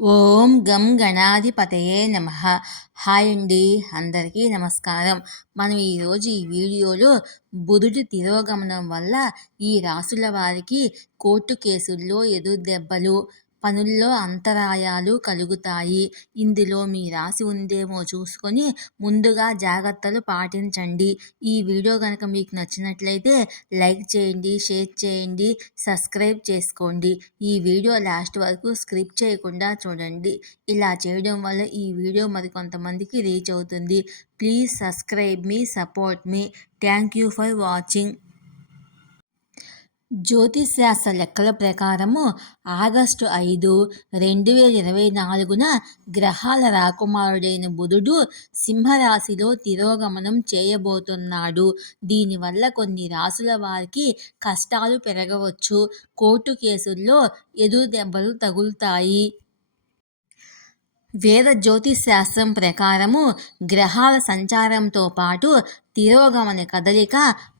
ఓం గం గణాధిపతయే నమ. హాయ్ అండి అందరికీ నమస్కారం. మనం ఈరోజు ఈ వీడియోలో బుధుడి తిరోగమనం వల్ల ఈ రాసుల వారికి కోర్టు కేసుల్లో ఎదురు దెబ్బలు పనుల్లో అంతరాయాలు కలుగుతాయి. ఇందులో మీ రాసి ఉందేమో చూసుకొని ముందుగా జాగ్రత్తలు పాటించండి. ఈ వీడియో కనుక మీకు నచ్చినట్లయితే లైక్ చేయండి షేర్ చేయండి సబ్స్క్రైబ్ చేసుకోండి. ఈ వీడియో లాస్ట్ వరకు స్క్రిప్ట్ చేయకుండా చూడండి. ఇలా చేయడం వల్ల ఈ వీడియో మరి కొంతమందికి రీచ్ అవుతుంది. ప్లీజ్ సబ్స్క్రైబ్ మీ support me. Thank you for watching. జ్యోతిశాస్త్ర లెక్కల ప్రకారము ఆగస్టు ఐదు రెండు వేల ఇరవై నాలుగున గ్రహాల రాకుమారుడైన బుధుడు సింహరాశిలో తిరోగమనం చేయబోతున్నాడు. దీనివల్ల కొన్ని రాసుల వారికి కష్టాలు పెరగవచ్చు. కోర్టు కేసుల్లో ఎదురు దెబ్బలు తగులుతాయి. వేద జ్యోతిశాస్త్రం ప్రకారము గ్రహాల సంచారంతో పాటు తిరోగమన కదలిక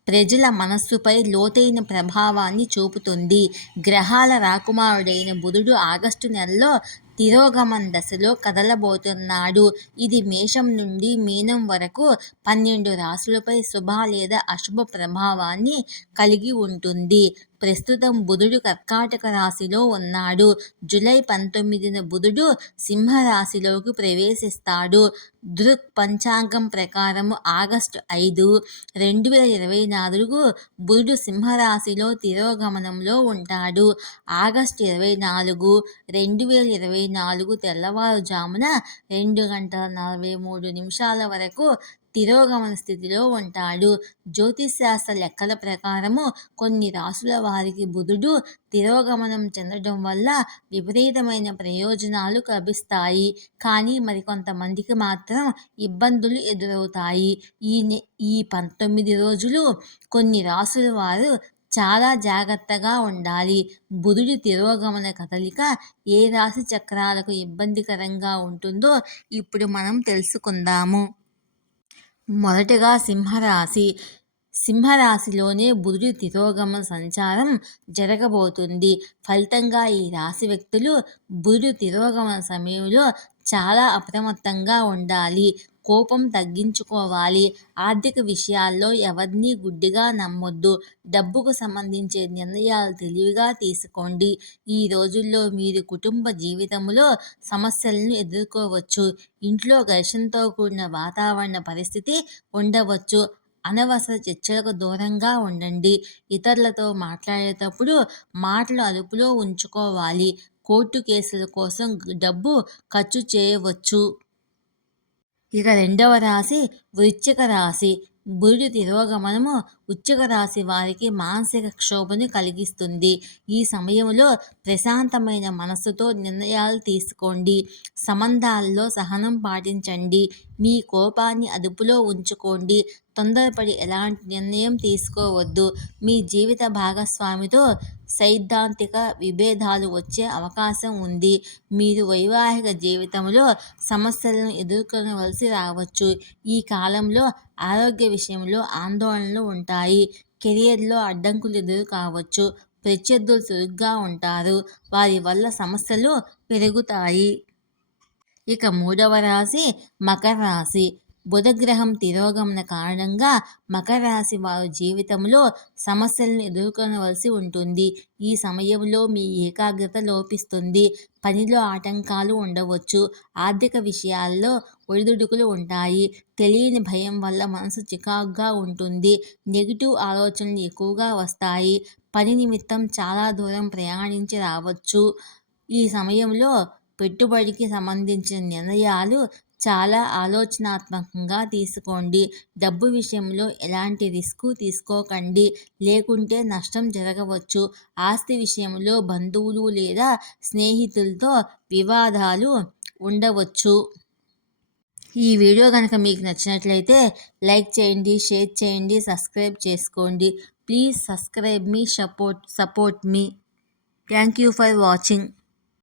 ప్రజల మనస్సుపై లోతైన ప్రభావాన్ని చూపుతుంది. గ్రహాల రాకుమారుడైన బుధుడు ఆగస్టు నెలలో తిరోగమన దశలో కదలబోతున్నాడు. ఇది మేషం నుండి మీనం వరకు పన్నెండు రాశులపై శుభ లేదా అశుభ ప్రభావాన్ని కలిగి ఉంటుంది. ప్రస్తుతం బుధుడు కర్కాటక రాశిలో ఉన్నాడు. జూలై పంతొమ్మిదిన బుధుడు సింహరాశిలోకి ప్రవేశిస్తాడు. దృక్ పంచాంగం ప్రకారం ఆగస్టు ఐదు రెండు వేల ఇరవై నాలుగు బుధుడు సింహరాశిలో తిరోగమనంలో ఉంటాడు. ఆగస్టు ఇరవై నాలుగు రెండు వేల ఇరవై నాలుగు తెల్లవారుజామున రెండు గంటల నలభై మూడు నిమిషాల వరకు తిరోగమన స్థితిలో ఉంటాడు. జ్యోతిశాస్త్ర లెక్కల ప్రకారము కొన్ని రాసుల వారికి బుధుడు తిరోగమనం చెందడం వల్ల విపరీతమైన ప్రయోజనాలు లభిస్తాయి కానీ మరికొంతమందికి మాత్రం ఇబ్బందులు ఎదురవుతాయి. ఈ ఈ పంతొమ్మిది రోజులు కొన్ని రాసుల వారు చాలా జాగ్రత్తగా ఉండాలి. బుధుడి తిరోగమన కదలిక ఏ రాశి చక్రాలకు ఇబ్బందికరంగా ఉంటుందో ఇప్పుడు మనం తెలుసుకుందాము. మొదటగా సింహరాశి. సింహరాశిలోనే బుధుడి తిరోగమ సంచారం జరగబోతుంది. ఫలితంగా ఈ రాశి వ్యక్తులు బుధుడి తిరోగమన సమయంలో చాలా అప్రమత్తంగా ఉండాలి. కోపం తగ్గించుకోవాలి. ఆర్థిక విషయాల్లో ఎవరిని గుడ్డిగా నమ్మొద్దు. డబ్బుకు సంబంధించే నిర్ణయాలు తెలివిగా తీసుకోండి. ఈ రోజుల్లో మీరు కుటుంబ జీవితంలో సమస్యలను ఎదుర్కోవచ్చు. ఇంట్లో ఘర్షణతో కూడిన వాతావరణ పరిస్థితి ఉండవచ్చు. అనవసర చర్చలకు దూరంగా ఉండండి. ఇతరులతో మాట్లాడేటప్పుడు మాటలు అదుపులో ఉంచుకోవాలి. కోర్టు కేసుల కోసం డబ్బు ఖర్చు చేయవచ్చు. ఇక రెండవ రాశి వృచ్చిక రాశి. బురుడు తిరోగమనము ఉచ్చక రాశి వారికి మానసిక క్షోభను కలిగిస్తుంది. ఈ సమయంలో ప్రశాంతమైన మనస్సుతో నిర్ణయాలు తీసుకోండి. సంబంధాల్లో సహనం పాటించండి. మీ కోపాన్ని అదుపులో ఉంచుకోండి. తొందరపడి ఎలాంటి నిర్ణయం తీసుకోవద్దు. మీ జీవిత భాగస్వామితో సైద్ధాంతిక విభేదాలు వచ్చే అవకాశం ఉంది. మీరు వైవాహిక జీవితంలో సమస్యలను ఎదుర్కొనవలసి రావచ్చు. ఈ కాలంలో ఆరోగ్య విషయంలో ఆందోళనలు ఉంటాయి. కెరియర్లో అడ్డంకులు ఎదురు కావచ్చు. ప్రత్యర్థులు చురుగ్గా ఉంటారు. వారి వల్ల సమస్యలు పెరుగుతాయి. ఇక మూడవ రాశి మకర రాశి. బుధగ్రహం తిరోగమన కారణంగా మకర రాశి వారి జీవితంలో సమస్యలను ఎదుర్కొనవలసి ఉంటుంది. ఈ సమయంలో మీ ఏకాగ్రత లోపిస్తుంది. పనిలో ఆటంకాలు ఉండవచ్చు. ఆర్థిక విషయాల్లో ఒడిదుడుకులు ఉంటాయి. తెలియని భయం వల్ల మనసు చికాకుగా ఉంటుంది. నెగిటివ్ ఆలోచనలు ఎక్కువగా వస్తాయి. పని నిమిత్తం చాలా దూరం ప్రయాణించి రావచ్చు. ఈ సమయంలో పెట్టుబడికి సంబంధించిన నిర్ణయాలు చాలా ఆలోచనాత్మకంగా తీసుకోండి. డబ్బు విషయంలో ఎలాంటి రిస్క్ తీసుకోకండి. లేకుంటే నష్టం జరగవచ్చు. ఆస్తి విషయంలో బంధువులు లేదా స్నేహితులతో వివాదాలు ఉండవచ్చు. ఈ వీడియో కనుక మీకు నచ్చినట్లయితే లైక్ చేయండి షేర్ చేయండి సబ్స్క్రైబ్ చేసుకోండి. ప్లీజ్ సబ్స్క్రైబ్ మీ support support me. Thank you for watching.